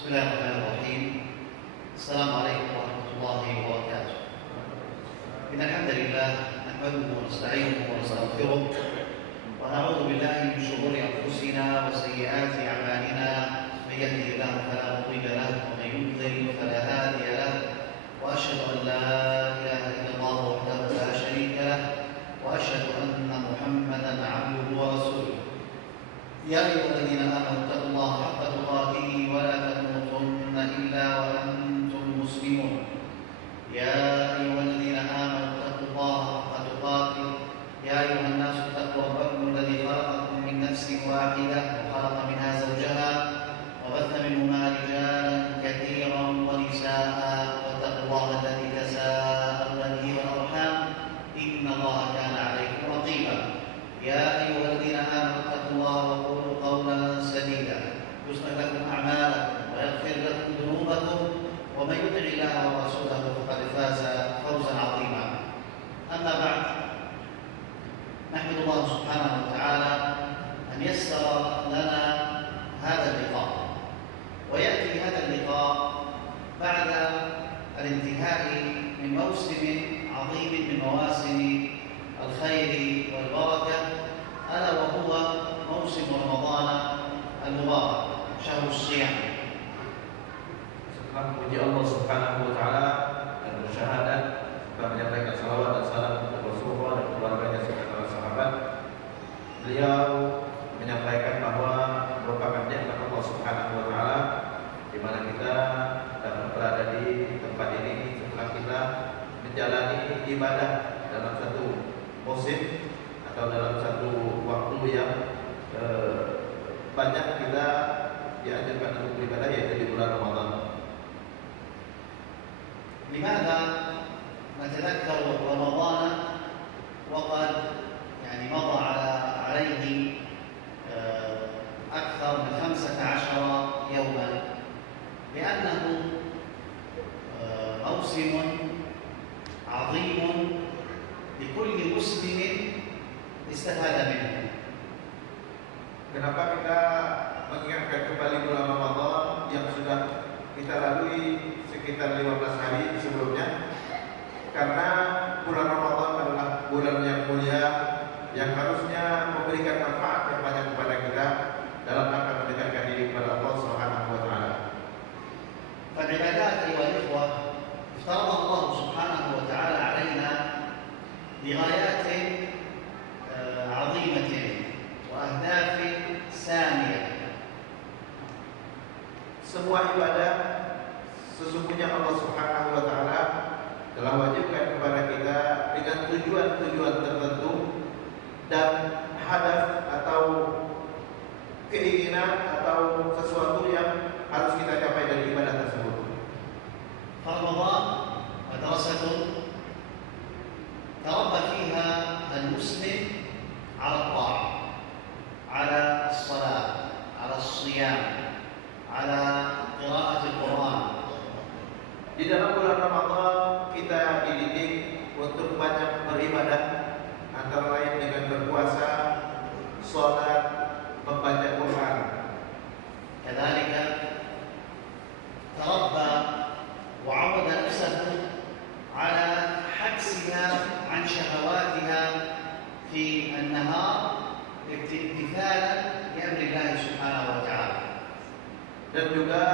بسم الله الرحمن الرحيم. السلام عليكم ورحمة الله وبركاته. إن الحمد لله نحمده ونستعينه ونستغفره ونعوذ بالله من شرور أنفسنا وسيئات أعمالنا، من يهده الله فلا مضل له ومن يضلل فلا هادي له، وأشهد أن لا إله إلا الله وحده لا شريك له، وأشهد أن محمدا عبده ورسوله. يا أيها الذين آمنوا اتقوا الله حق تقاته ولا تموتن إلا وأنتم مسلمون. يا أيها الذين آمنوا اتقوا الله حق تقاته يا أيها الناس اتقوا ربكم الذي خلقكم من نفس واحدة وخلق منها زوجها وبث منهما رجالا كثيرا ونساء، واتقوا الله الذي تساءلون به والأرحام إن الله كان عليكم رقيبا. يا أيها الذين آمنوا اتقوا الله وقولوا قولا سديدا يصلح لكم أعمالكم ويغفر لكم ذنوبكم، ومن يطع الله ورسوله فقد فاز فوزا عظيما. أما بعد، نحمد الله سبحانه وتعالى أن يسر لنا هذا اللقاء، ويأتي هذا اللقاء بعد الانتهاء من موسم عظيم من مواسم الخير والبركة، ألا وهو موسم رمضان المبارك، شهر الصيام. Setelah puji Allah Subhanahu wa taala dan bersyahadat, kita menyampaikan salawat dan salam kepada Rasulullah dan keluarganya serta para sahabat. Beliau menyampaikan bahwa merupakan nikmat Allah Subhanahu wa taala di mana kita dapat berada di tempat ini setelah kita menjalani ibadah dalam satu musim atau dalam satu waktu yang banyak kita dianjurkan untuk beribadah, yaitu di bulan Ramadan. لماذا نتذكر رمضان وقد مضى عليه أكثر من 15 يوما؟ لأنه موسم عظيم لكل مسلم استفاد منه. Kenapa kita mengingatkan kembali bulan Ramadan yang sudah kita lalui sekitar 15 hari sebelumnya? Karena bulan Ramadan adalah bulan yang mulia yang harusnya memberikan manfaat yang banyak kepada kita dalam rangka mendekatkan diri kepada Allah Subhanahu wa taala. فالعبادات أيها الإخوة افترض الله سبحانه وتعالى علينا بغايات عظيمة وأهداف سامية. Semua ibadah sesungguhnya Allah Subhanahu wa taala telah wajibkan kepada kita dengan tujuan-tujuan tertentu dan hadaf atau keinginan atau sesuatu yang harus kita capai dari ibadah tersebut. فرمضان مدرسة تربى فيها المسلم على الطاعة، على الصلاة، على الصيام، على قراءة القرآن. Di dalam bulan Ramadan kita dididik untuk banyak beribadah, antara lain dengan berpuasa, sholat, membaca Quran. كذلك تربى وعود نفسه على حبسها عن شهواتها في النهار امتثالا لأمر الله سبحانه وتعالى. Dan juga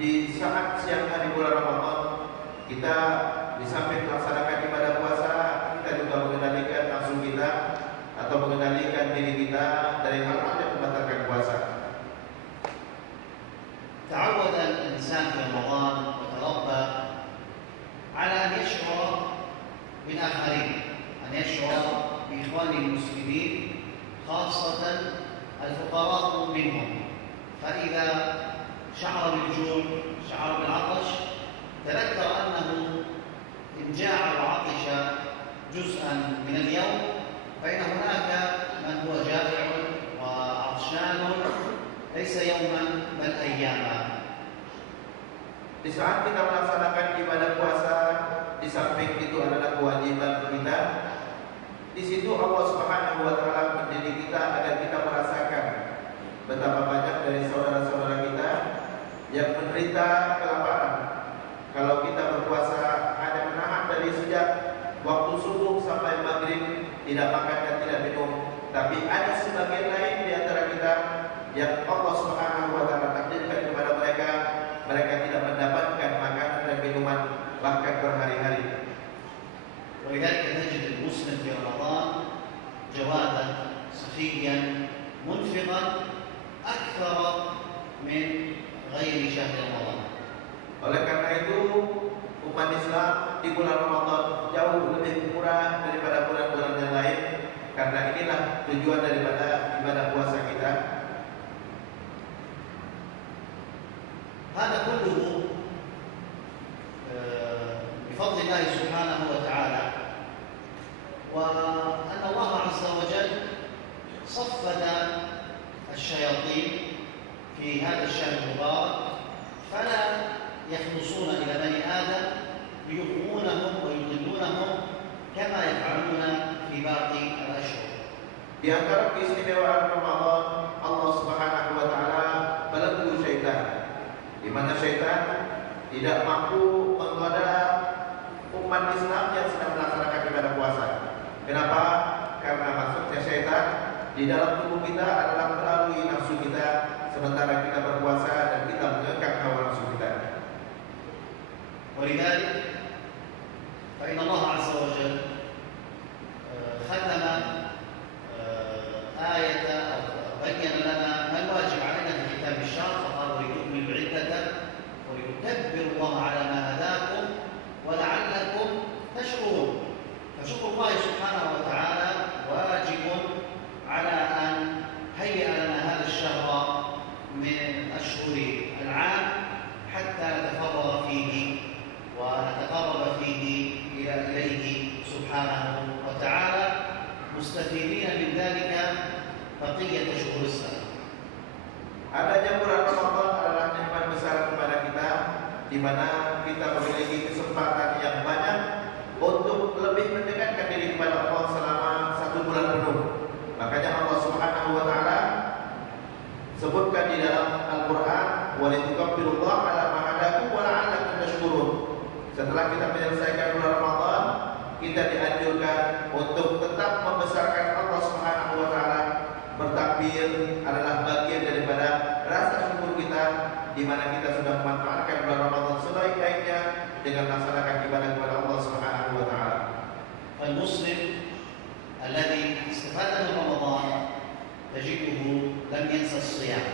di saat siang hari bulan Ramadan kita di samping melaksanakan ibadah puasa, kita juga mengendalikan nafsu kita atau mengendalikan diri kita dari hal-hal yang membatalkan puasa. تعود الإنسان في رمضان وتربى على أن يشعر بالآخرين، أن يشعر بإخوانه المسلمين خاصة الفقراء منهم، فإذا شعر بالجوع، شعر بالعطش، تذكر أنه إن جاع وعطش جزءا من اليوم فإن هناك من هو جائع وعطشان ليس يوما بل أياما. Di saat kita melaksanakan ibadah puasa, di samping itu adalah kewajiban kita. Di situ Allah Subhanahu wa taala mendidik kita agar kita merasakan betapa banyak dari saudara-saudara kita yang kita kelaparan. Kalau kita berpuasa ada menahan dari sejak waktu subuh sampai maghrib, tidak makan dan tidak minum. Tapi ada sebagian lain di antara kita yang Allah Subhanahu wa taala takdirkan kepada mereka, mereka tidak mendapatkan makanan dan minuman bahkan berhari-hari. ولذلك تجد المسلم في رمضان جوادا سخيا منفقا أكثر من غير شهر رمضان. Oleh karena itu umat Islam di bulan Ramadan jauh lebih murah daripada bulan-bulan yang lain, karena inilah tujuan daripada ibadah puasa kita. هذا كله بفضل الله سبحانه وتعالى، وأن الله عز وجل صفد الشياطين في هذا الشهر المبارك فلا يخلصون إلى بني آدم ليغوونهم ويضلونهم كما يفعلون في باقي الأشهر. Di antara keistimewaan Ramadan, Allah Subhanahu wa taala belenggu syaitan, di mana syaitan tidak mampu menggoda umat Islam yang sedang melaksanakan ibadah puasa. Kenapa? Karena maksudnya syaitan di dalam tubuh kita adalah melalui nafsu kita, sementara kita berpuasa dan kita mengekang hawa nafsu kita. ولذلك فإن الله عز وجل ختم آية أو بين لنا ما الواجب علينا في كتاب الشهر، فقال ولتكملوا العدة ولتكبروا الله على ما هداكم ولعلكم تشكرون. فشكر الله سبحانه وتعالى واجب على أن هيئ لنا هذا الشهر من أشهر العام حتى نتفرغ فيه ونتقرب فيه إليه سبحانه وتعالى مستفيدين من ذلك بقية شهور السنة. Adanya bulan Ramadan adalah nikmat besar kepada kita, di mana kita memiliki kesempatan yang banyak untuk lebih mendekatkan diri kepada Allah selama 1 bulan penuh. Makanya Allah Subhanahu wa taala sebutkan di dalam Al-Qur'an, "Wa litukabbirullaha 'ala ma hadakum wa la'allakum tashkurun." Setelah kita menyelesaikan bulan Ramadan, kita dianjurkan untuk tetap membesarkan Allah Subhanahu wa taala. Bertakbir adalah bagian daripada rasa syukur kita, di mana kita sudah memanfaatkan bulan Ramadan sebaik-baiknya dengan melaksanakan ibadah kepada Allah Subhanahu wa taala. فالمسلم الذي استفاد من رمضان تجده لم ينسى الصيام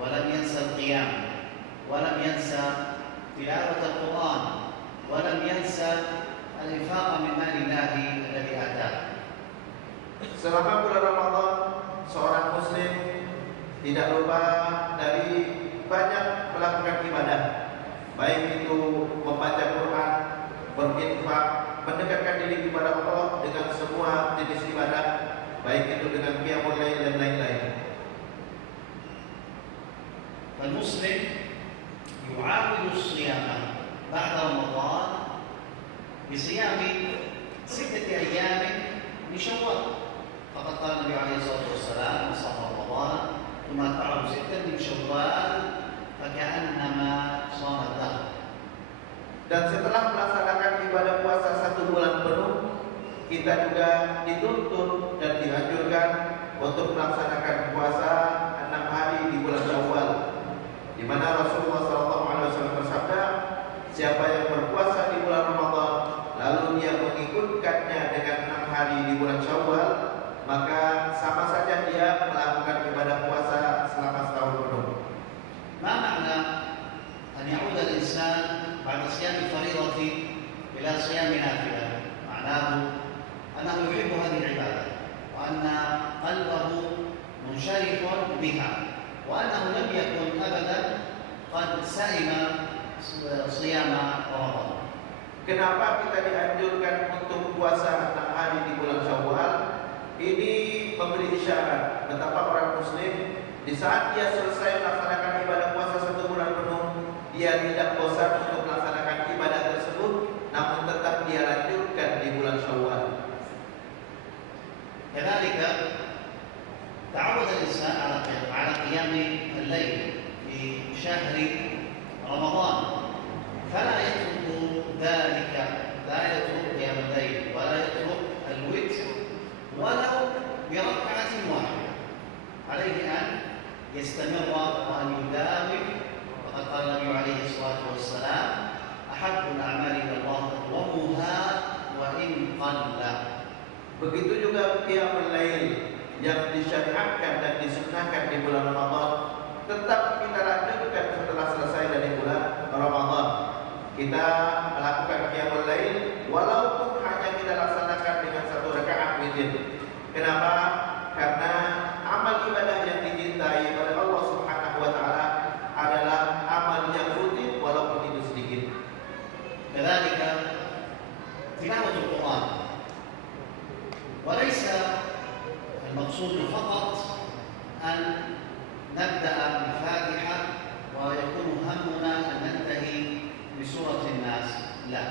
ولم ينسى القيام ولم ينسى تلاوة القرآن ولم ينسى الإنفاق من مال الله الذي آتاه. Selama bulan Ramadan, seorang muslim tidak lupa dari banyak melakukan ibadah, baik itu membaca Quran, berinfak, mendekatkan diri kepada Allah dengan semua jenis ibadah, baik itu dengan qiyamul lail dan lain-lain. فالمسلم يعاود الصيام بعد رمضان بصيام 6 أيام من شوال، فقد قال النبي عليه الصلاة والسلام: من صام رمضان ثم أتبعه 6 من شوال فكأنما صام الدهر. Dan setelah melaksanakan ibadah puasa 1 bulan penuh, kita juga dituntut dan dianjurkan untuk melaksanakan puasa 6 hari di bulan Syawal, di mana Rasulullah SAW bersabda, siapa yang berpuasa di bulan Ramadan lalu dia mengikutkannya dengan 6 hari di bulan Syawal, maka sama saja dia melakukan ibadah puasa selama setahun penuh. ما معنى أن يعود الإنسان بعد صيام الفريضة إلى صيام نافلة؟ معناه أنه يحب هذه العبادة وأن قلبه منشرح بها وأنه لم يكن أبدا قد سئم صيام رمضان. Kenapa kita dianjurkan untuk puasa 6 hari di bulan Syawal? Ini memberi isyarat betapa orang muslim di saat dia selesai melaksanakan ibadah puasa 1 bulan penuh, dia tidak bosan untuk melaksanakan ibadah tersebut, namun tetap dia lanjutkan di bulan Syawal. كذلك تعود الإنسان على قيام الليل في شهر رمضان فلا يترك ذلك، لا يترك قيام الليل ولا يترك الوتر ولو بركعة واحدة، عليه أن يستمر وأن يداوم. وقد قال النبي عليه الصلاة والسلام: أحب الأعمال إلى الله أدومها وإن قل. Begitu juga qiyamul lail yang disyariatkan dan disunnahkan di bulan Ramadan tetap kita lanjutkan setelah selesai dari bulan Ramadan. Kita melakukan qiyamul lail walaupun hanya kita laksanakan dengan 1 rakaat witir. Kenapa? Karena amal ibadah yang dicintai oleh Allah Subhanahu wa taala adalah amal yang rutin walaupun itu sedikit. كذلك تلاوة القرآن، وليس المقصود فقط أن نبدأ بالفاتحة ويكون همنا أن ننتهي بسورة الناس، لا،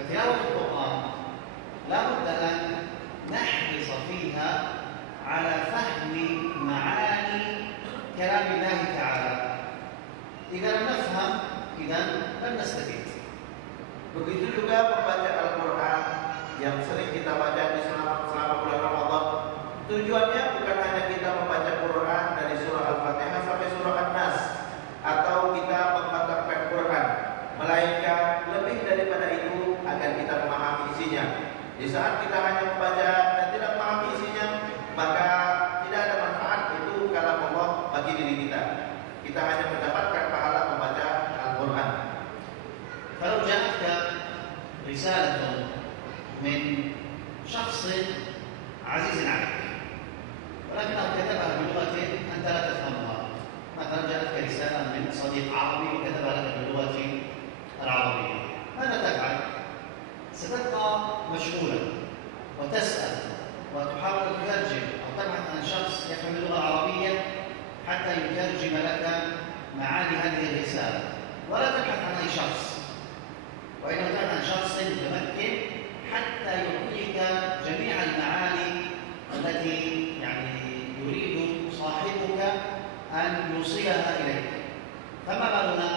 فتلاوة القرآن لا بد أن نحرص فيها على فهم معاني كلام الله تعالى. إذا لم نفهم إذا لم نستفيد. Begitu juga membaca Al-Quran yang sering kita baca di selama bulan Ramadan. Tujuannya bukan hanya kita membaca Quran dari surah Al-Fatihah sampai surah An-Nas, atau kita mengkhatamkan Quran, melainkan lebih daripada itu agar kita memahami isinya. Di saat kita hanya membaca dan tidak memahami isinya, maka tidak ada manfaat itu kalam Allah bagi diri kita. Kita hanya mendapatkan pahala membaca Al-Quran. فلو جاءتك رسالة من شخص عزيز عليك ولكنه كتبها بلغة أنت لا تفهمها، مثلا جاءتك رسالة من صديق عربي وكتبها لك باللغة العربية، ماذا تفعل؟ ستبقى مشغولا وتسأل وتحاول أن تترجم أو تبحث عن شخص يفهم اللغة العربية حتى يترجم لك معاني هذه الرسالة، ولا تبحث عن أي شخص، وإنما تبحث عن شخص متمكن حتى يعطيك جميع المعاني التي يعني يريد صاحبك أن يوصلها إليك. فما بالنا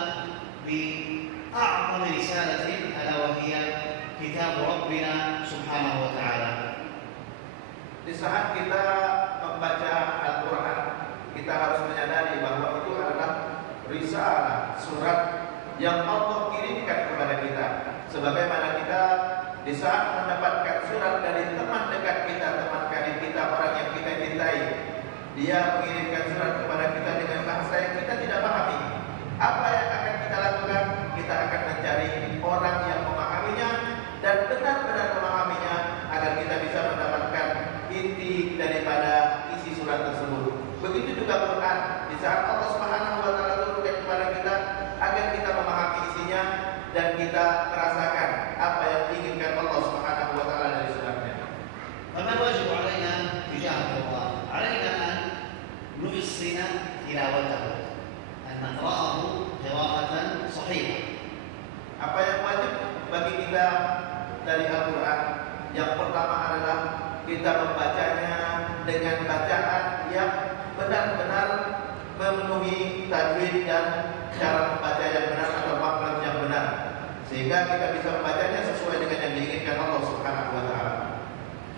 بأعظم رسالة ألا وهي كتاب ربنا سبحانه وتعالى. Di saat kita membaca Al-Quran, kita harus menyadari bahwa itu adalah risalah, surat yang Allah kirimkan kepada kita. Sebagaimana kita di saat mendapatkan surat dari teman dekat kita, teman karib kita, orang yang kita cintai, dia mengirimkan surat kepada kita dengan bahasa yang kita tidak pahami. Apa yang akan kita lakukan? Kita akan mencari orang yang memahaminya dan benar-benar memahaminya agar kita bisa mendapatkan inti daripada isi surat tersebut. Begitu juga Quran. Di saat Allah Subhanahu wa taala turunkan kepada kita agar kita memahami isinya dan kita merasakan apa yang diinginkan Allah Subhanahu wa taala dari suratnya. فما الواجب علينا تجاه القرآن؟ علينا أن نحسن تلاوته، أن نقرأه قراءة صحيحة. Apa yang wajib bagi kita dari Al-Quran? Yang pertama adalah kita membacanya dengan bacaan yang benar-benar memenuhi tajwid dan cara membaca yang benar atau makhraj yang benar, sehingga kita bisa membacanya sesuai dengan yang diinginkan Allah Subhanahu wa taala.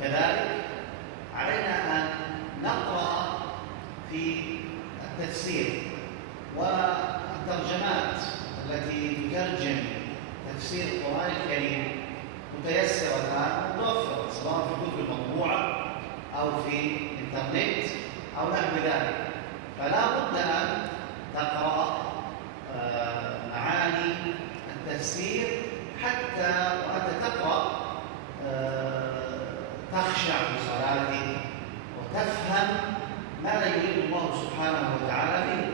كذلك علينا أن نقرأ في التفسير والترجمات التي تترجم تفسير القرآن الكريم متيسرة متوفرة، سواء في الكتب المطبوعة أو في الإنترنت أو نحو ذلك. فلا بد أن تقرأ معاني التفسير حتى وأنت تقرأ تخشع في صلاتك وتفهم ماذا يريد الله سبحانه وتعالى منك.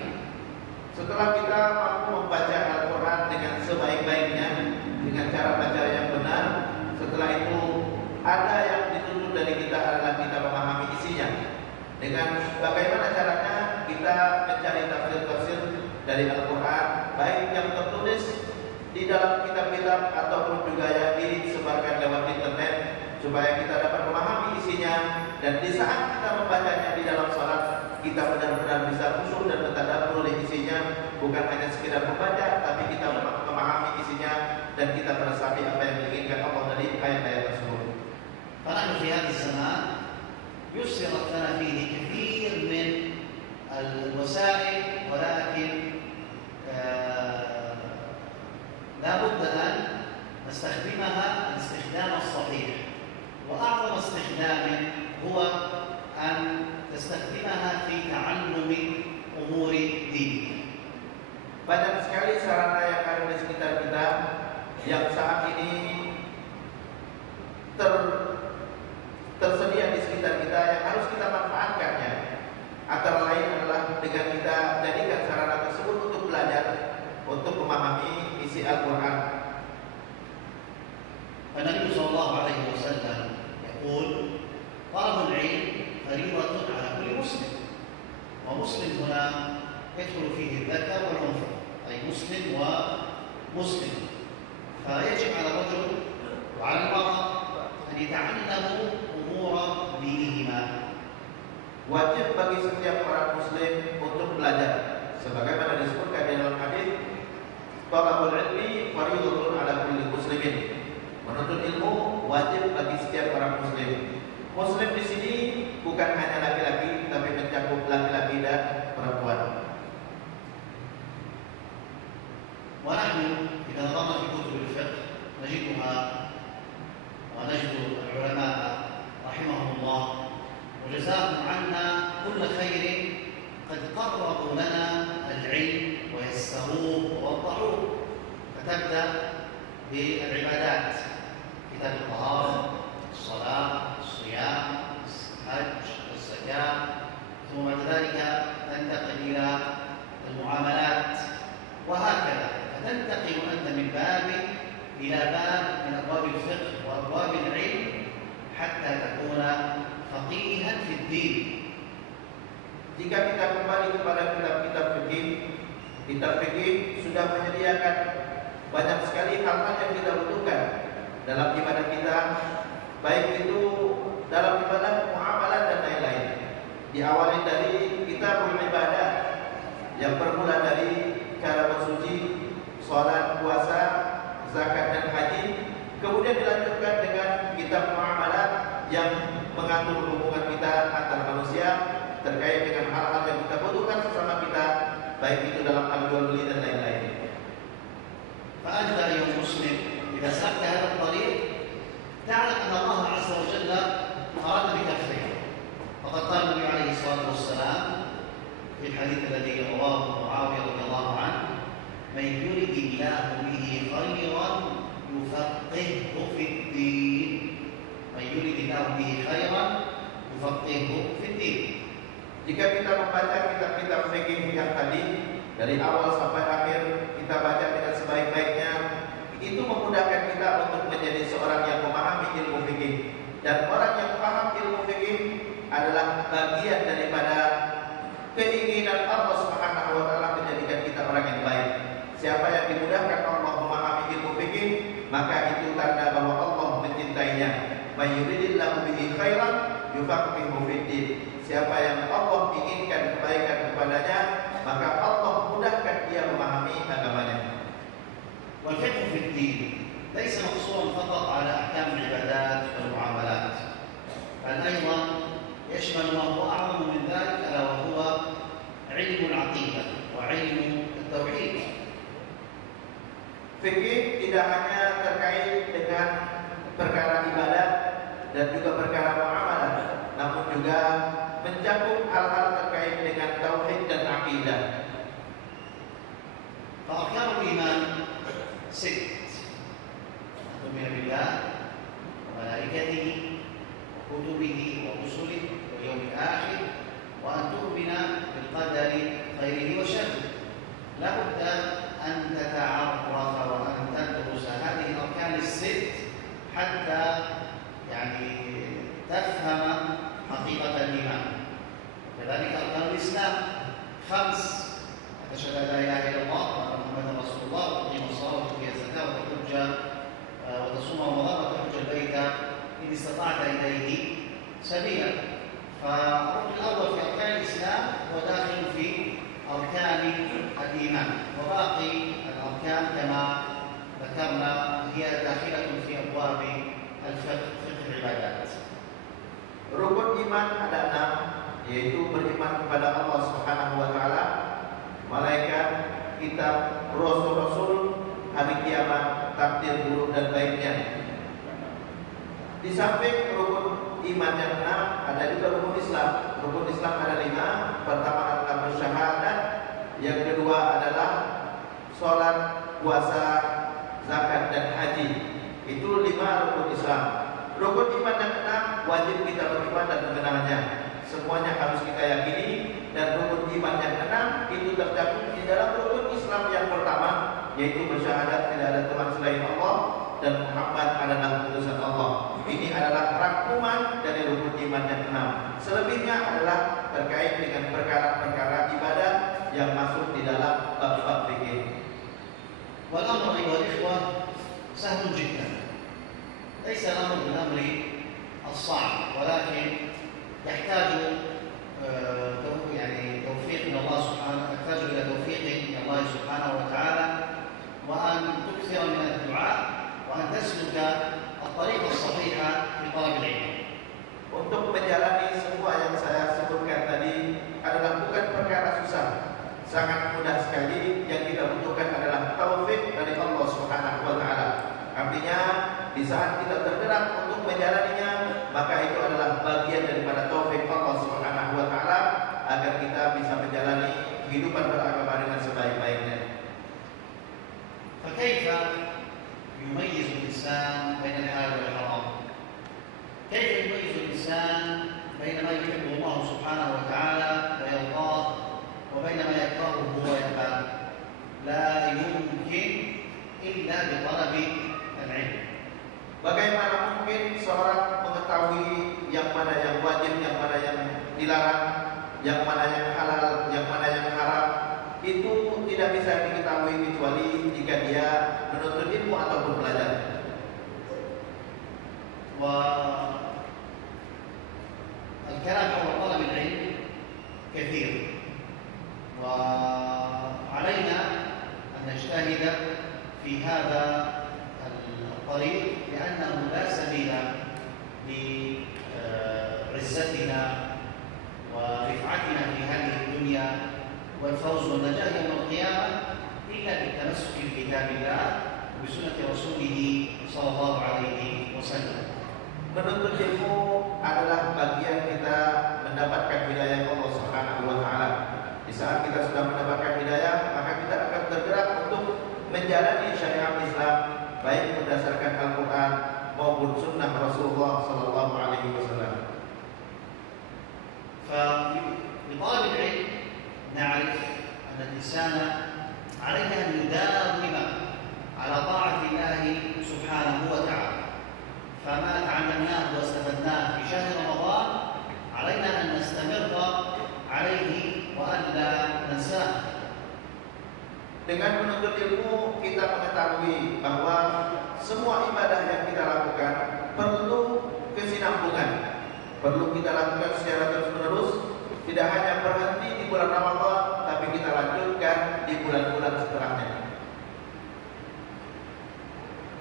Setelah kita mampu membaca Al-Quran dengan sebaik-baiknya, dengan cara baca yang benar, setelah itu ada yang dituntut dari kita adalah kita memahami isinya. Dengan bagaimana caranya kita mencari tafsir-tafsir dari Al-Quran, baik yang tertulis di dalam kitab-kitab ataupun juga yang disebarkan lewat internet, supaya kita dapat memahami isinya. Dan di saat kita membacanya di dalam salat, kita benar-benar bisa khusyuk dan bertadabbur di isinya, bukan hanya sekedar membaca, tapi kita memahami isinya dan kita meresapi apa yang diinginkan Allah dari ayat-ayat tersebut. فنحن في هذه الزمان يسرت لنا فيه كثير من الوسائل، ولكن لا بد أن نستخدمها الاستخدام الصحيح، وأعظم استخدام هو أن تستخدمها في تعلم أمور دينك. Banyak sekali sarana yang ada di sekitar kita yang saat ini tersedia di sekitar kita yang harus kita manfaatkannya. Antara lain adalah dengan kita jadikan sarana tersebut untuk belajar, untuk memahami isi Al-Quran. النبي صلى الله عليه وسلم يقول: طلب العلم فريضة على كل مسلم، ومسلم هنا يدخل فيه الذكر والأنثى، أي مسلم ومسلم، فيجب على الرجل وعلى المرأة أن يتعلموا أمور دينهما. Wajib bagi setiap orang muslim untuk belajar, sebagaimana disebutkan di dalam hadis, "Talabul ilmi fardhun 'ala kulli muslimin." Menuntut ilmu wajib bagi setiap orang muslim. Muslim di sini bukan hanya laki-laki, tapi mencakup laki-laki dan perempuan. ونحن إذا نظرنا في كتب الفقه نجدها ونجد العلماء رحمهم الله وجزاهم عنا كل خير قد قربوا لنا العلم ويسروه ووضحوه. فتبدأ بالعبادات، كتاب الطهارة، الصلاة، الصيام، الحج، الزكاة، ثم بعد ذلك تنتقل إلى المعاملات، وهكذا. فتنتقل أنت من باب إلى باب من أبواب الفقه وأبواب العلم حتى تكون فقيها في الدين. Jika kita kembali kepada kitab-kitab fikih sudah menyediakan banyak sekali hal-hal yang kita butuhkan dalam ibadah kita, baik itu dalam ibadah muamalah dan lain-lain. Diawali dari kitabul ibadah yang bermula dari cara bersuci, salat, puasa, zakat dan haji, kemudian dilanjutkan dengan kitab muamalah yang mengatur hubungan kita antar manusia terkait dengan hal-hal yang kita butuhkan sesama kita, baik itu dalam hal jual beli dan lain-lain. فأنت أيها المسلم إذا سلكت هذا الطريق تعلم أن الله عز وجل أراد بك الخير، فقد قال النبي عليه الصلاة والسلام في الحديث الذي رواه معاوية رضي الله عنه: من يرد الله به خيرا يفقهه في الدين. من يرد الله به خيرا يفقهه في الدين. Jika kita membaca kitab-kitab fikih yang tadi dari awal sampai akhir, kita baca dengan sebaik-baiknya, itu memudahkan kita untuk menjadi seorang yang memahami ilmu fikih. Dan orang yang paham ilmu fikih adalah bagian daripada keinginan Allah Subhanahu wa taala menjadikan kita orang yang baik. Siapa yang dimudahkan Allah memahami ilmu fikih, maka itu tanda bahwa Allah mencintainya. May yuridillahu bihi khairan yufaqihuhu fid-din. Siapa yang Allah inginkan kebaikan kepadanya, maka Allah mudahkan dia memahami agamanya. والفقه في الدين ليس مقصورا فقط على أحكام العبادات والمعاملات، بل أيضا يشمل ما هو أعظم من ذلك، ألا وهو علم العقيدة وعلم التوحيد. Fikih tidak hanya terkait dengan perkara ibadah dan juga perkara muamalah, namun juga mencakup hal-hal terkait dengan tauhid dan akidah. فأركان الإيمان 6: أن تؤمن بالله وملائكته وكتبه ورسله واليوم الآخر، وأن تؤمن بالقدر خيره وشره. لا بد أن تتعرف وأن تدرس هذه الأركان ال6 حتى تفهم حقيقة الإيمان. كذلك أركان الإسلام 5: تشهد أن لا إله إلا الله وأن محمدا رسول الله، وتقيم الصلاة وتؤتي الزكاة وتحج وتصوم رمضان وتحج البيت إن استطعت إليه سبيلا. فالركن الأول في أركان الإسلام فقه العبادات. Rukun iman ada 6, yaitu beriman kepada Allah Subhanahu wa taala, malaikat, kitab, rasul-rasul, hari kiamat, takdir buruk dan baiknya. Di samping rukun iman yang 6, ada juga rukun Islam. Rukun Islam ada 5. Pertama adalah bersyahadat, yang kedua adalah sholat, puasa, zakat dan haji. Itu 5 rukun Islam. Rukun iman yang 6 wajib kita beriman dan mengenalnya. Semuanya harus kita yakini. Dan rukun iman yang 6 itu tercakup di dalam rukun Islam yang pertama, yaitu bersyahadat tidak ada Tuhan selain Allah dan Muhammad adalah utusan Allah. Ini adalah rangkuman dari rukun iman yang 6. Selebihnya adalah terkait dengan perkara-perkara ibadah yang masuk di dalam bab-bab fikih. والأمر أيها الإخوة سهل جدا، ليس الأمر بالأمر الصعب، ولكن يحتاج توفيق من الله سبحانه، يحتاج إلى توفيق من الله سبحانه وتعالى، وأن تكثر من الدعاء، وأن تسلك الطريق الصحيح في طلب العلم. Untuk menjalani semua yang saya sebutkan tadi adalah bukan perkara susah, sangat mudah sekali. Yang kita butuhkan adalah taufik dari Allah Subhanahu wa taala. Artinya di saat kita tergerak untuk menjalaninya, maka itu adalah bagian daripada taufik Allah Subhanahu wa taala agar kita bisa menjalani kehidupan beragama dengan sebaik-baiknya. فكيف يميز الإنسان بين الحلال والحرام؟ كيف يميز الإنسان بين ما يحبه الله سبحانه وتعالى ويرضاه وبين ما يكرهه ويأباه؟ لا يمكن إلا بطلب العلم. Bagaimana mungkin seorang mengetahui yang mana yang wajib, yang mana yang dilarang, yang mana yang halal, yang mana yang haram? Itu tidak bisa diketahui kecuali jika dia menuntut ilmu atau belajar. والكلام حول طلب العلم كثير، وعلينا أن نجتهد في هذا الطريق، لأنه لا سبيل لعزتنا ورفعتنا في هذه الدنيا والفوز والنجاة يوم القيامة إلا بالتمسك بكتاب الله وبسنة رسوله صلى الله عليه وسلم. Menuntut ilmu adalah bagian kita mendapatkan hidayah Allah Subhanahu wa taala. Di saat kita sudah mendapatkan hidayah, maka kita akan tergerak untuk menjalani syariat Islam baik berdasarkan Al-Qur'an maupun sunnah Rasulullah sallallahu alaihi wasallam. فبطالب العلم نعرف أن الإنسان عليه أن يداوم على طاعة الله سبحانه وتعالى، فما تعلمناه واستفدناه في شهر رمضان علينا أن نستمر عليه وأن لا ننساه. Dengan menuntut ilmu kita mengetahui bahwa semua ibadah yang kita lakukan perlu kesinambungan, perlu kita lakukan secara terus-menerus, tidak hanya berhenti di bulan Ramadan, tapi kita lanjutkan di bulan-bulan setelahnya.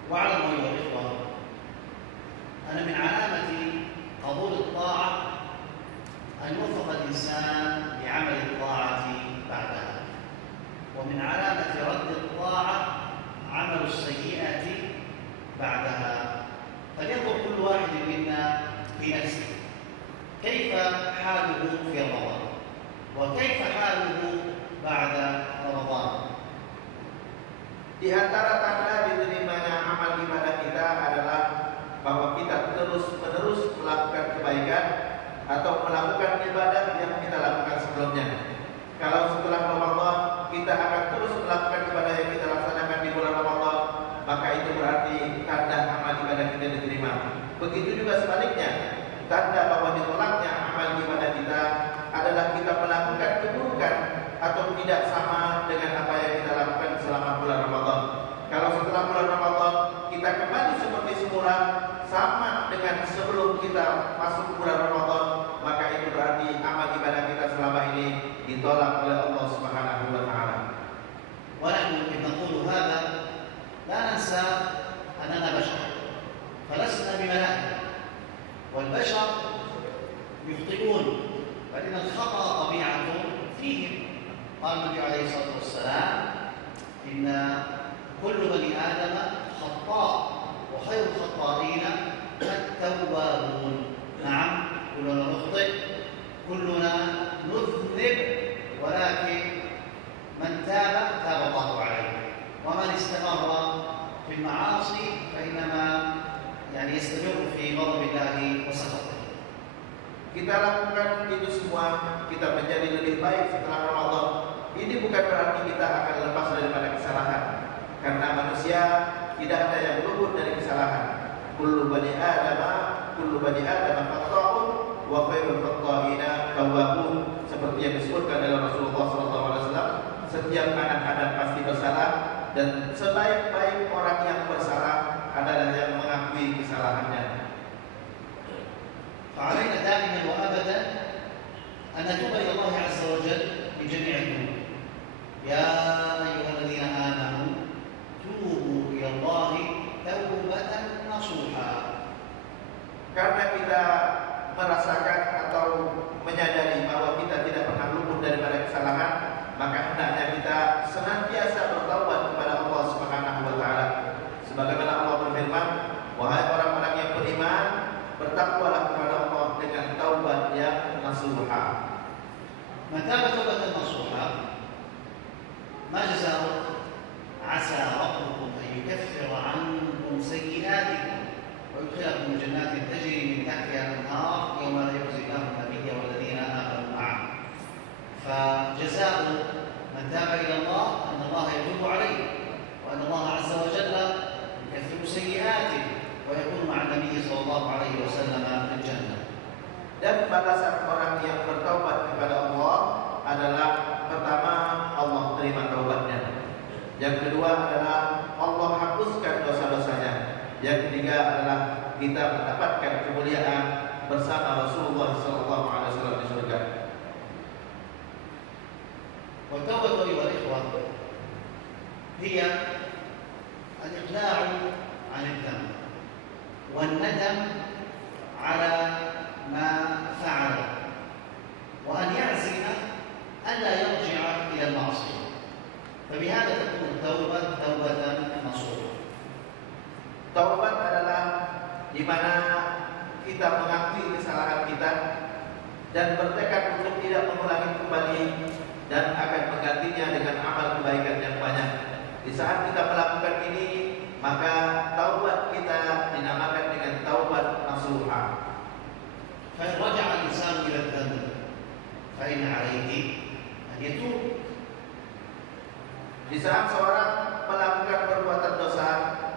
واعلموا أيها الإخوة أن من علامة قبول الطاعة أن يوفق الإنسان لعمل الطاعة بعدها، ومن علامة رد الطاعة عمل السيئة بعدها. فلينظر كل واحد منا في نفسه كيف حاله في رمضان وكيف حاله بعد رمضان. Di antara tanda diterimanya amal ibadah kita adalah bahwa kita terus-menerus melakukan kebaikan atau melakukan ibadah yang kita lakukan sebelumnya. Kalau setelah Ramadan kita akan terus melakukan ibadah yang kita laksanakan di bulan Ramadan, maka itu berarti tanda amal ibadah kita diterima. Begitu juga sebaliknya, tanda bahwa ditolaknya amal ibadah kita adalah kita melakukan keburukan atau tidak sama dengan apa yang kita lakukan selama bulan Ramadan. Kalau setelah bulan Ramadan kita kembali seperti semula, sama dengan sebelum kita masuk bulan Ramadan, maka itu berarti amal ibadah kita selama ini ditolak oleh Allah Subhanahu wa taala. ونحن نقول هذا لا ننسى أننا بشر، فلسنا بملائكة قال النبي عليه الصلاة والسلام إن كل بني آدم خطاء وخير الخطائين التوابون. نعم، كلنا نخطئ، كلنا نذنب، ولكن من تاب تاب الله عليه، ومن استمر في المعاصي فإنما يستمر في غضب الله وسخطه. Kita lakukan itu semua, kita menjadi lebih baik setelah Ramadan. Ini bukan berarti kita akan lepas daripada kesalahan, karena manusia tidak ada yang luput dari kesalahan. Kullu bani Adam khata'un wa khairul khata'ina tawwabun, seperti yang disebutkan dalam Rasulullah SAW. Setiap anak Adam pasti bersalah, dan sebaik-baik orang yang bersalah adalah yang mengakui kesalahannya. فعلينا دائما وابدا ان نتوب الى الله عز وجل من جميع الذنوب. يا ايها الذين امنوا توبوا الى الله توبه نصوحا. Karena kita merasakan atau menyadari bahwa kita tidak pernah luput daripada kesalahan, maka hendaknya kita senantiasa bertaubat kepada Allah Subhanahu wa taala. Sebagaimana Allah berfirman, "Wahai orang-orang yang beriman, bertakwalah kepada Allah dengan taubat yang nasuha." من تاب توبة نصوحا ما جزاؤه؟ عسى ربكم أن يكفر عنكم سيئاتكم ويدخلكم جنات تجري من تحتها الأنهار يوم لا يخزي الله النبي والذين آمنوا معه. فجزاء من تاب إلى الله أن الله يتوب عليه، وأن الله عز وجل يكفر سيئاته ويكون مع النبي صلى الله عليه وسلم في الجنة. Dan balasan orang yang bertaubat kepada Allah adalah, pertama, Allah terima taubatnya. Yang kedua adalah Allah hapuskan dosa-dosanya. Yang ketiga adalah kita mendapatkan kemuliaan bersama Rasulullah SAW di surga. والتوبة أيها الإخوة هي الإقلاع عن الذنب والندم على ما فعل، وأن يعزم ألا يرجع إلى المعصية، فبهذا تكون التوبة توبة نصوحا. Taubat adalah di mana kita mengakui kesalahan kita dan bertekad untuk tidak mengulangi kembali dan akan menggantinya dengan amal kebaikan yang banyak. Di saat kita melakukan ini, maka taubat kita dinamakan dengan taubat nasuha. فإن رجع الإنسان إلى الذنب فإن عليه أن يتوب. Di saat seorang melakukan perbuatan dosa,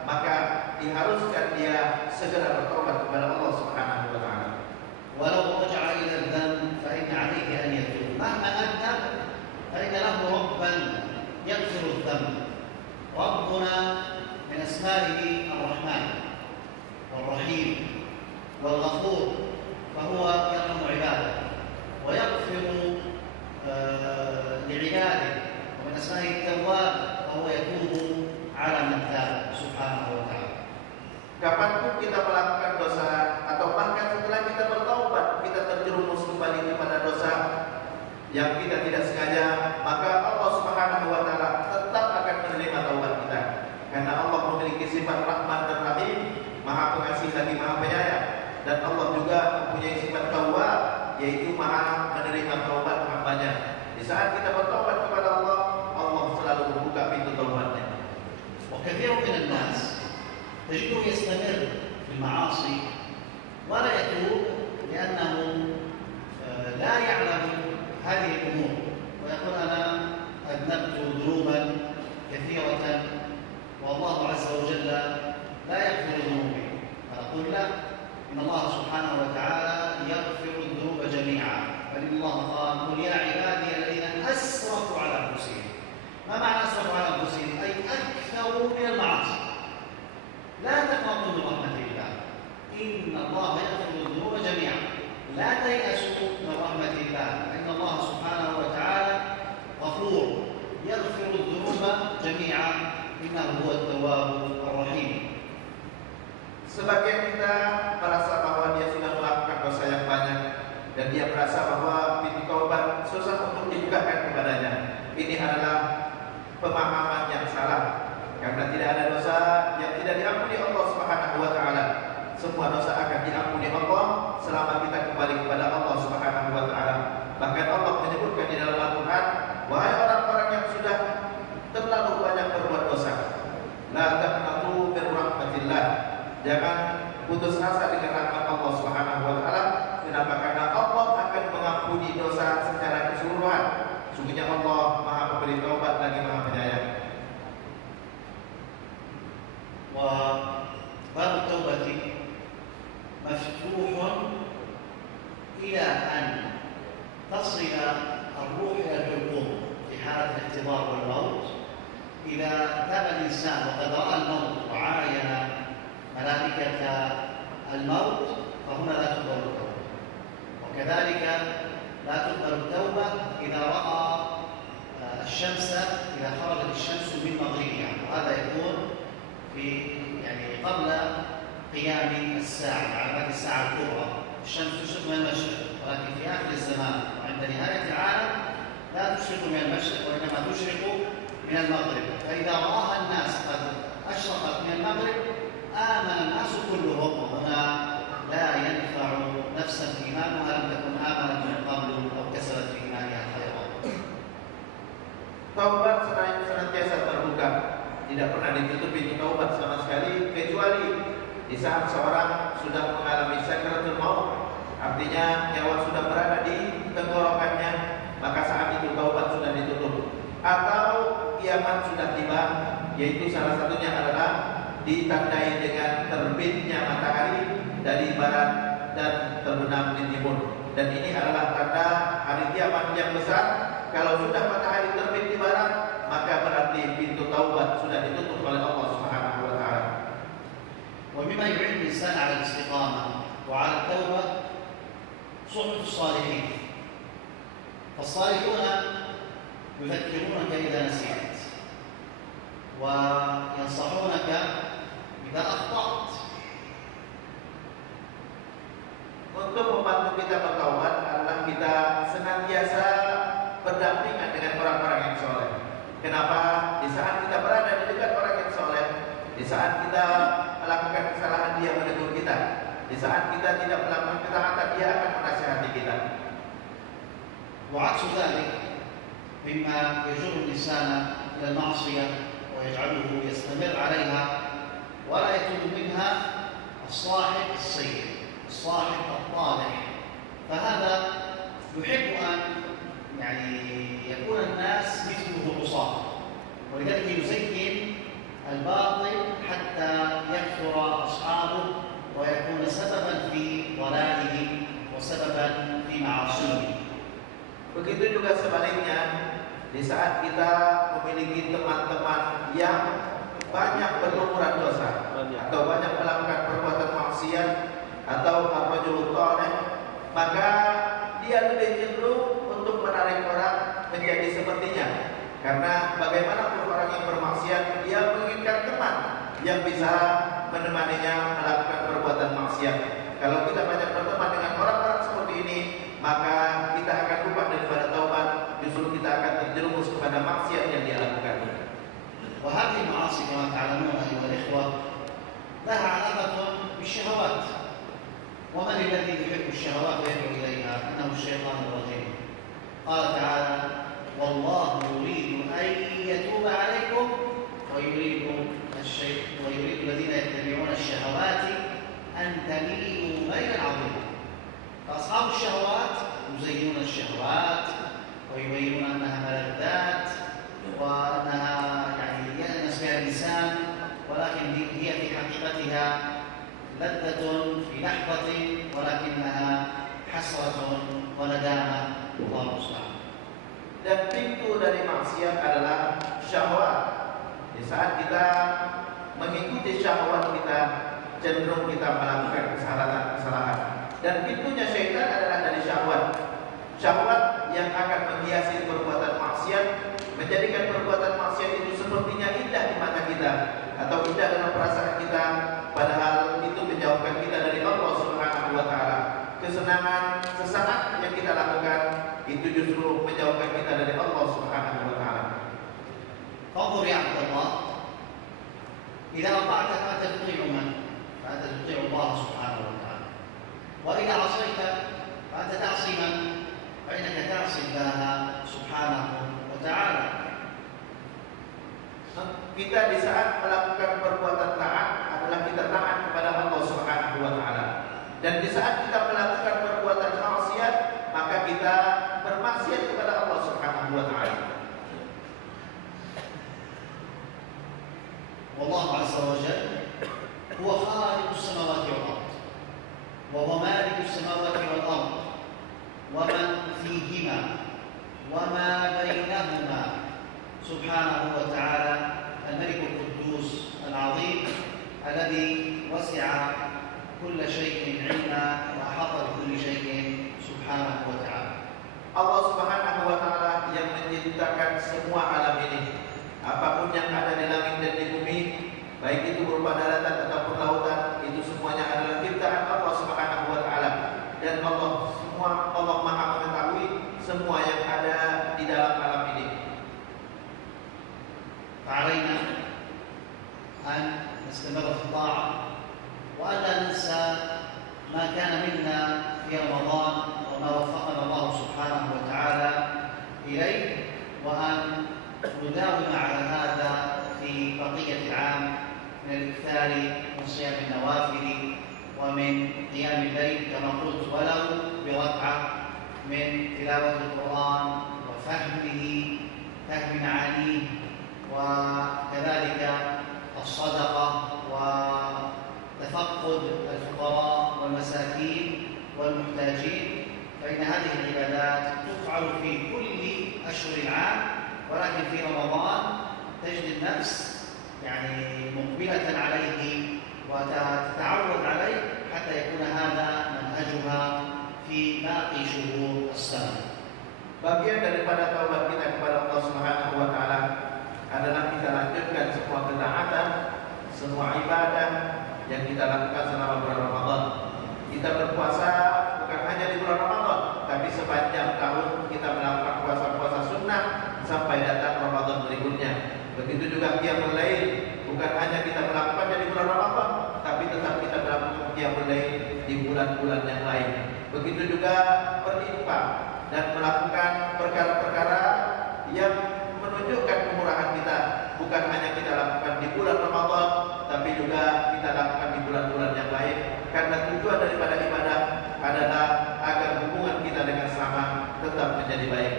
maka diharuskan dia segera bertobat kepada Allah Subhanahu wa taala. ولو رجع إلى الذنب فإن عليه أن يتوب. مهما أذنب فإن له ربا يغفر الذنب. ربنا من أسمائه الرحمن والرحيم والغفور، فهو يرحم عباده ويغفر لعباده، ومن أسمائه التواب فهو يتوب على من تاب سبحانه وتعالى. Kapanpun kita melakukan dosa atau bahkan setelah kita bertaubat, kita terjerumus kembali kepada dosa yang kita tidak sengaja, maka Allah Subhanahu wa taala tetap akan menerima taubat kita. Karena Allah memiliki sifat Rahman dan Rahim, Maha Pengasih lagi Maha Penyayang, dan Allah juga mempunyai sifat Tawwab, yaitu Maha menerima taubat hamba-Nya. Di saat kita bertaubat kepada Allah, Allah selalu membuka pintu taubatnya. وكثير من الناس تجده يستمر في المعاصي ولا يتوب لأنه لا يعلم هذه الأمور، ويقول أنا أذنبت ذنوبا كثيرة والله عز وجل لا يغفر ذنوبي. فنقول لا، إن الله سبحانه وتعالى يغفر الذنوب جميعا، بل الله قال قل يا عبادي الذين أسرفوا على أنفسهم. ما معنى أسرفوا على أنفسهم؟ أي أكثروا من المعاصي. لا تقنطوا من رحمة الله، إن الله يغفر الذنوب جميعا. لا تيأسوا من رحمة الله، فإن الله سبحانه وتعالى غفور يغفر الذنوب جميعا، إنه هو التواب الرحيم. Sebagian kita merasa bahwa dia sudah melakukan dosa yang banyak dan dia merasa bahwa pintu taubat susah untuk dibukakan kepadanya. ini adalah pemahaman yang salah. Karena tidak ada dosa yang tidak diampuni Allah Subhanahu wa taala. Semua dosa akan diampuni Allah selama kita kembali kepada Allah Subhanahu wa taala. Bahkan Allah menyebutkan di dalam Al-Qur'an, wahai orang-orang yang sudah terlalu banyak berbuat dosa, la taqnatu min rahmatillah. Jangan putus asa dengan rahmat Allah Subhanahu wa taala. Kenapa? Karena Allah akan mengampuni dosa secara keseluruhan. Sungguhnya Allah Maha Pemberi taubat lagi Maha Penyayang. وباب التوبة مفتوح إلى أن تصل الروح إلى الحلقوم في حالة الاحتضار والموت. إذا تاب الإنسان وقد رأى الموت وعاين ملائكة الموت فهنا لا تقبل التوبة. وكذلك لا تقبل التوبة إذا رأى الشمس، إذا خرجت الشمس من مغربها، وهذا يكون في قبل قيام الساعة، علامات الساعة الكبرى. الشمس تشرق من المشرق، ولكن في آخر الزمان وعند نهاية العالم لا تشرق من المشرق وإنما تشرق من المغرب. فإذا رآها الناس قد أشرقت من المغرب آمن الناس كلهم، وهنا لا ينفع نفسا إيمانها لم تكن آمنت من قبل أو كسبت في إيمانها خيرا. Taubat senantiasa terbuka, tidak pernah ditutup pintu taubat sama sekali, kecuali di saat seorang sudah mengalami sakaratul maut, artinya nyawa sudah berada di tenggorokannya, maka saat itu taubat sudah ditutup. Atau kiamat sudah tiba, yaitu salah satunya adalah ditandai dengan terbitnya matahari dari barat dan terbenam di timur. Dan ini adalah tanda hari kiamat yang besar. Kalau sudah matahari terbit di barat, maka berarti pintu taubat sudah ditutup oleh Allah Subhanahu wa taala. ومما يعين الإنسان على الاستقامة وعلى التوبة صحبة الصالحين. فالصالحون يذكرونك إذا نسيت وينصحونك إذا أخطأت. Untuk membantu kita bertaubat adalah kita senantiasa berdampingan dengan orang-orang yang soleh. Kenapa? Di saat kita berada di dekat orang yang soleh, di saat kita melakukan kesalahan dia menegur kita, di saat kita tidak melakukan ketaatan dia akan menasihati kita. وعكس ذلك مما يجر الإنسان إلى المعصية ويجعله يستمر عليها ولا يتوب منها الصاحب السيء، الصاحب الطالح. فهذا يحب أن يكون الناس مثله عصاة، ولذلك يزين الباطل حتى يكثر أصحابه ويكون سببا في ضلاله وسببا في معاصيه. Begitu juga sebaliknya, di saat kita memiliki teman-teman yang banyak berlumuran dosa atau banyak melakukan perbuatan maksiat atau ar-rajulul salih, maka dia lebih cenderung untuk menarik orang menjadi sepertinya. Karena bagaimanapun orang yang bermaksiat, dia menginginkan teman yang bisa menemaninya melakukan perbuatan maksiat. Kalau kita banyak berteman dengan orang-orang seperti ini, maka kita akan lupa daripada taubat, justru kita akan terjerumus kepada maksiat yang dia lakukan. وهذه المعاصي كما تعلمون أيها الإخوة لها علاقة بالشهوات. ومن الذي يحب الشهوات ويدعو إليها؟ إنه الشيطان الرجيم. قال تعالى: والله يريد أن يتوب عليكم ويريد الذين يتبعون الشهوات أن تميلوا ميلا عظيما. فأصحاب الشهوات يزينون الشهوات ويبينون أنها ملذات وأنها يأنس بها الإنسان، ولكن هي في حقيقتها لذة في لحظة ولكنها حسرة وندامة. الله المستعان. Dan pintu dari maksiat adalah syahwat. Di saat kita mengikuti syahwat kita, cenderung kita melakukan kesalahan. Dan pintunya syaitan adalah dari syahwat. Syahwat yang akan menghiasi perbuatan maksiat, menjadikan perbuatan maksiat itu sepertinya indah di mata kita atau indah dalam perasaan kita, padahal itu menjauhkan kita dari Allah Subhanahu wa taala. Kesenangan sesaat yang kita lakukan itu justru menjauhkan kita dari Allah Subhanahu wa taala. إذا أطعت فأنت تطيع من؟ فأنت تطيع الله سبحانه وتعالى. وإذا عصيت فأنت تعصي من؟ فإنك تعصي الله سبحانه وتعالى. Kita di saat melakukan perbuatan taat adalah kita taat kepada Allah Subhanahu wa taala. Dan di saat kita melakukan perbuatan maksiat, maka kita bermaksiat kepada Allah Subhanahu wa taala. والله عز وجل هو خالق السماوات والأرض، وهو مالك السماوات والأرض ومن فيهما وما بينهما سبحانه وتعالى، الملك القدوس العظيم الذي وسع كل شيء علما وأحاط بكل شيء سبحانه وتعالى. Allah Subhanahu wa taala yang menciptakan semua alam ini. Apapun yang ada di langit dan di bumi, baik itu berupa daratan ataupun lautan, itu semuanya adalah ciptaan Allah Subhanahu wa taala. Dan Allah Maha mengetahui semua yang ada di dalam alam ini. فعلينا أن نستمر في الطاعة وألا ننسى ما كان منا في رمضان وما وفقنا الله سبحانه وتعالى إليه، وأن نداوم على هذا في بقية العام من الإكثار من صيام النوافل ومن قيام الليل كما قلت، ولو بركعة من تلاوة القرآن وفهمه، فهم معانيه، وكذلك الصدقة وتفقد الفقراء والمساكين والمحتاجين، فإن هذه العبادات تفعل في كل أشهر العام، ولكن في رمضان تجد النفس يعني مقبلة عليه وتتعود عليه حتى يكون هذا منهجها في باقي شهور السنة. Bagian daripada taubat kita kepada Allah Subhanahu wa taala adalah kita lanjutkan semua ketaatan, semua ibadah yang kita lakukan selama bulan Ramadan. Kita berpuasa bukan hanya di bulan Ramadan, tapi sepanjang tahun kita melakukan puasa-puasa sunnah sampai datang Ramadan berikutnya. Begitu juga qiyamul lail, bukan hanya kita melakukannya di bulan Ramadan, tapi tetap kita melakukan qiyamul lail di bulan-bulan yang lain. Begitu juga berinfak dan melakukan perkara-perkara yang menunjukkan kemurahan kita, bukan hanya kita lakukan di bulan Ramadan, tapi juga kita lakukan di bulan-bulan yang lain. Karena tujuan daripada ibadah adalah agar hubungan kita dengan sama tetap menjadi baik.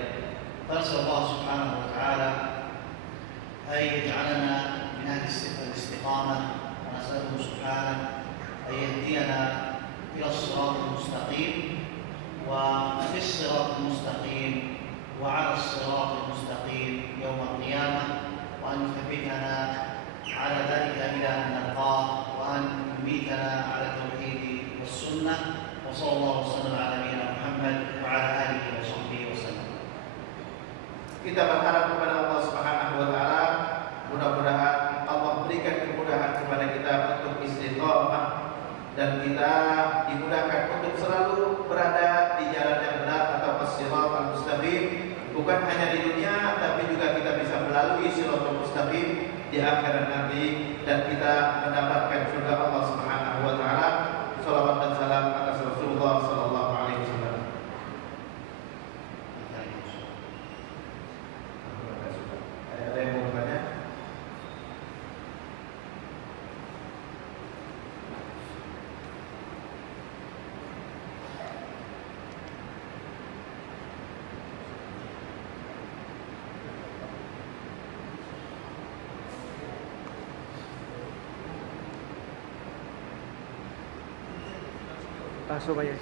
فنسأل الله سبحانه وتعالى أن يجعلنا من أهل الاستقامة، ونسأله سبحانه أن يهدينا إلى الصراط المستقيم، وفي الصراط المستقيم وعلى الصراط المستقيم يوم القيامة، وأن يثبتنا على ذلك إلى أن نلقاه، وأن يميتنا على التوحيد والسنة. وصلى الله وسلم على نبينا محمد وعلى آله وصحبه وسلم. Kita berharap kepada Allah Subhanahu wa taala, mudah-mudahan Allah berikan kemudahan kepada kita untuk istiqamah dan kita dimudahkan untuk selalu berada di jalan yang benar atau as-siratal mustaqim, bukan hanya di dunia tapi juga kita bisa melalui siratal mustaqim di akhirat nanti, dan kita mendapatkan surga Allah Subhanahu wa taala. Shalawat dan salam atas Rasulullah sallallahu alaihi wasallam. Ada yang mau bertanya? Pasok aja.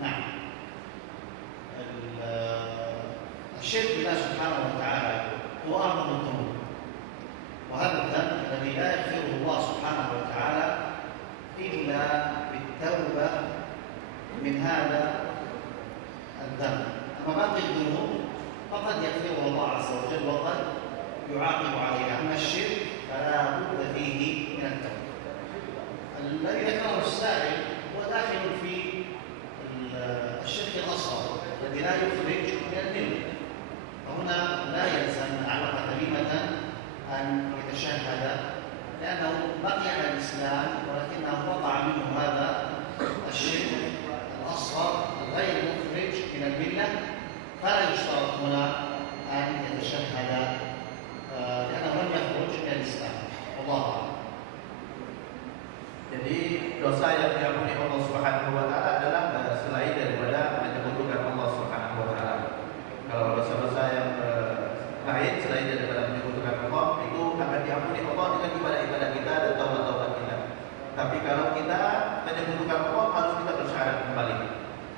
نعم. الشرك بالله سبحانه وتعالى هو أعظم الذنوب، وهذا الذنب الذي لا يغفره الله سبحانه وتعالى إلا بالتوبة من هذا الذنب. أما باقي الذنوب فقد يغفرها الله عز وجل وقد يعاقب عليها. أما الشرك فلا بد فيه من التوبة. الذي ذكره السائل هو داخل في الشرك الأصغر الذي لا يخرج من الملة، فهنا لا يلزم علق كلمة أن يتشهد لأنه بقي على الإسلام ولكنه وقع منه هذا الشرك الأصغر غير مخرج من الملة، فلا يشترط هنا أن يتشهد لأنه لم يخرج من الإسلام. والله أعلم. Jadi dosa yang diampuni Allah Subhanahu wa taala adalah selain daripada menyekutukan Allah Subhanahu wa taala. Kalau dosa-dosa yang lain selain daripada menyekutukan Allah itu akan diampuni Allah dengan ibadah-ibadah kita dan taubat-taubat kita. Tapi kalau kita menyekutukan Allah harus kita bersyahadat kembali.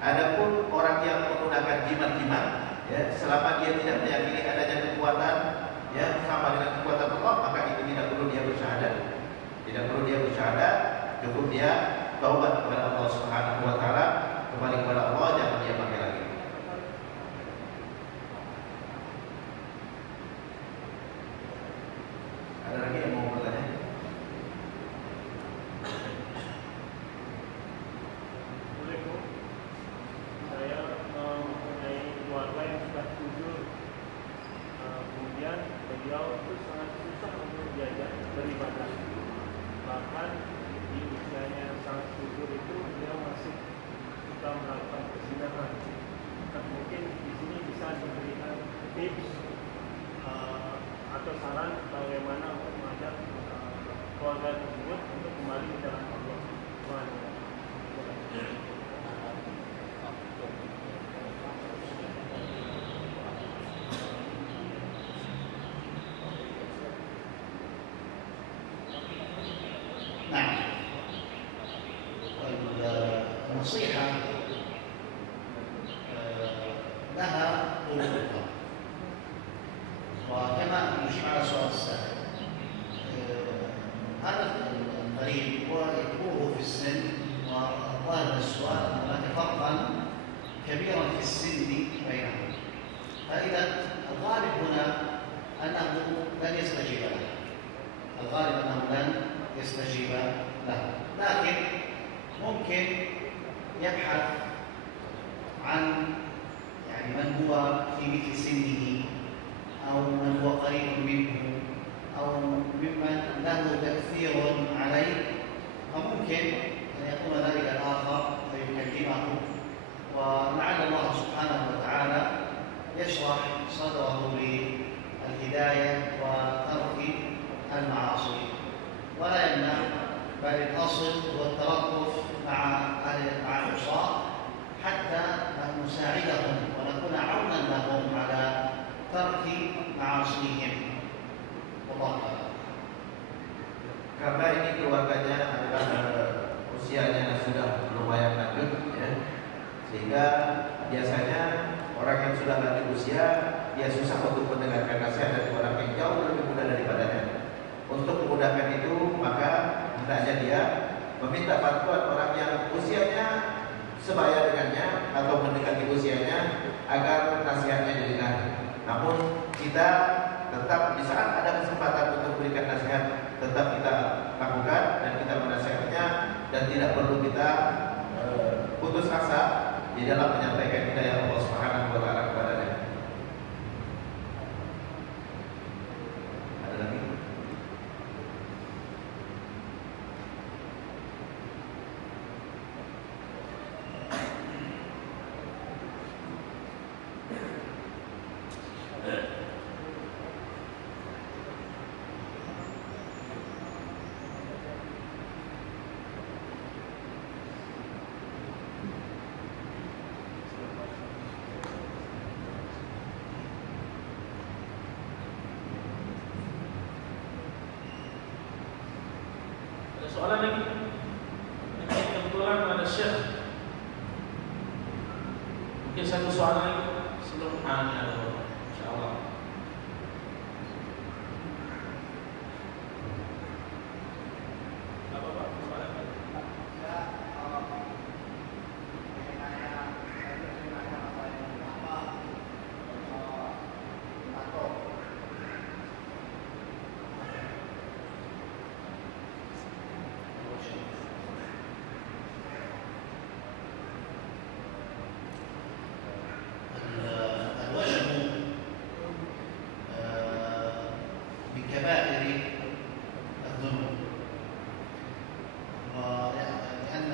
Adapun orang yang menggunakan jimat-jimat, ya, selama dia tidak meyakini adanya kekuatan yang sama dengan kekuatan Allah, maka itu tidak perlu dia bersyahadat. Tidak perlu dia bersyahadat, cukup dia taubat kepada Allah Subhanahu wa taala, kembali kepada Allah, jangan dia pakai lagi. Ada lagi yang mau bertanya? Saya mempunyai keluarga yang sudah 7, kemudian beliau itu sangat susah untuk diajak beribadah. Bahkan di usianya yang sangat subur itu beliau masih suka melakukan perzinahan. Nah, mungkin di sini bisa diberikan tips atau saran bagaimana untuk mengajak keluarga tersebut untuk kembali ke jalan Allah. نعم. النصيحة لها طرقها، وكما نجيب على سؤال السائل هذا المريض ويكبره في السن، وظاهر السؤال أن هناك فرقا كبيرا في السن بينهم، فإذا الغالب هنا أنه لن يستجيب له، الغالب أنه لن يستجيب له، لكن ممكن يبحث عن يعني من هو في مثل سنه أو من هو قريب منه أو ممن له تأثير عليه، فممكن أن يكون ذلك الآخر فيكلمه، ولعل الله سبحانه وتعالى يشرح صدره للهداية وترك المعاصي، ولا يمنع، بل الأصل هو الترقف مع العصاة حتى نساعدهم ونكون عونا لهم على ترك معاصيهم. والله أعلم. Karena ini keluarganya adalah usianya sudah lumayan lanjut, ya, sehingga biasanya orang yang sudah lanjut usia dia susah untuk mendengarkan nasihat dari orang yang jauh lebih muda daripadanya. Untuk memudahkan itu, maka hendaknya dia meminta bantuan orang yang usianya sebaya dengannya atau mendekati usianya agar nasihatnya didengar. Namun kita tetap di saat ada kesempatan untuk berikan nasihat, tetap kita lakukan dan kita menasihatinya, dan tidak perlu kita putus asa di dalam menyampaikan hidayah Allah Subhanahu wa taala kepadanya. Ada lagi? Soalan lagi, kebetulan ada syekh Mungkin satu soalan lagi sebelum insyaallah. Apa Pak? Soalan apa? الوجه من كبائر الذنوب، لأن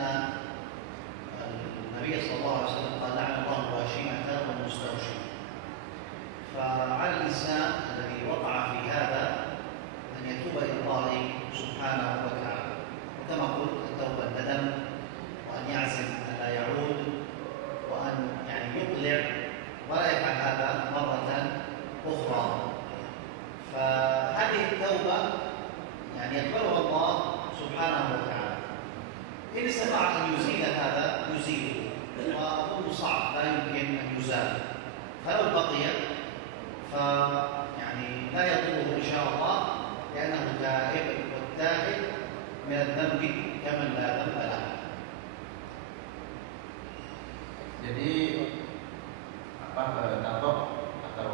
النبي صلى الله عليه وسلم قال لعن الله الواشمة والمستوشمة. فعلى الإنسان الذي وقع في هذا أن يتوب إلى الله سبحانه وتعالى، وكما قلت التوبة الندم، وأن يعزم أن لا يعود، وأن يعني يقلع ولا يفعل هذا مرة أخرى. فهذه التوبة يعني يقبلها الله سبحانه وتعالى. إن استطاع أن يزيل هذا يزيله، وأظن صعب لا يمكن أن يزال. فلو بقي فيعني لا يضره إن شاء الله، لأنه تائب، والتائب من الذنب كمن لا ذنب له. Jadi tato atau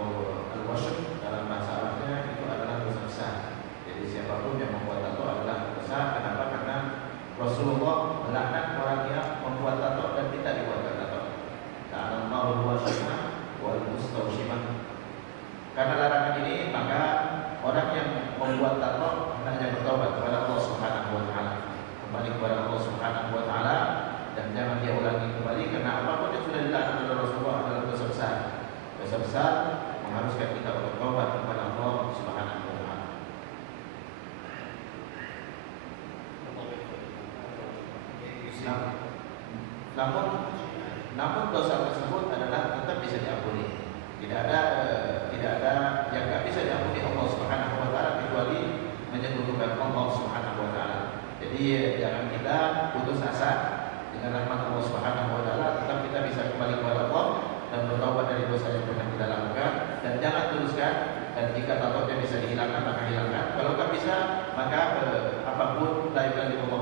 al-washm dalam bahasa Arabnya itu adalah dosa besar. Jadi siapapun yang membuat tato adalah dosa. Kenapa? Karena Rasulullah melaknat orang yang membuat tato dan tidak dibuatkan tato. Ta'alallahu al-washimah wal mustawshimah. Karena larangan ini, maka orang yang membuat tato hendaknya bertobat kepada Allah Subhanahu wa taala. Kembali kepada Allah Subhanahu wa taala dan jangan dia ulangi kembali, karena apapun yang sudah dilaknat oleh Rasulullah adalah dosa besar. Dosa besar mengharuskan kita untuk bertobat kepada Allah Subhanahu wa taala. Namun dosa tersebut adalah tetap bisa diampuni. Tidak ada yang tidak bisa diampuni Allah Subhanahu wa taala kecuali menyekutukan Allah Subhanahu wa taala. Jadi jangan kita putus asa dengan rahmat Allah Subhanahu wa taala, tetap kita bisa kembali kepada Allah dan bertaubat dari dosa yang pernah kita lakukan, dan jangan teruskan. Dan jika tatonya bisa dihilangkan maka hilangkan. Kalau tak bisa maka apapun la ilaha illallah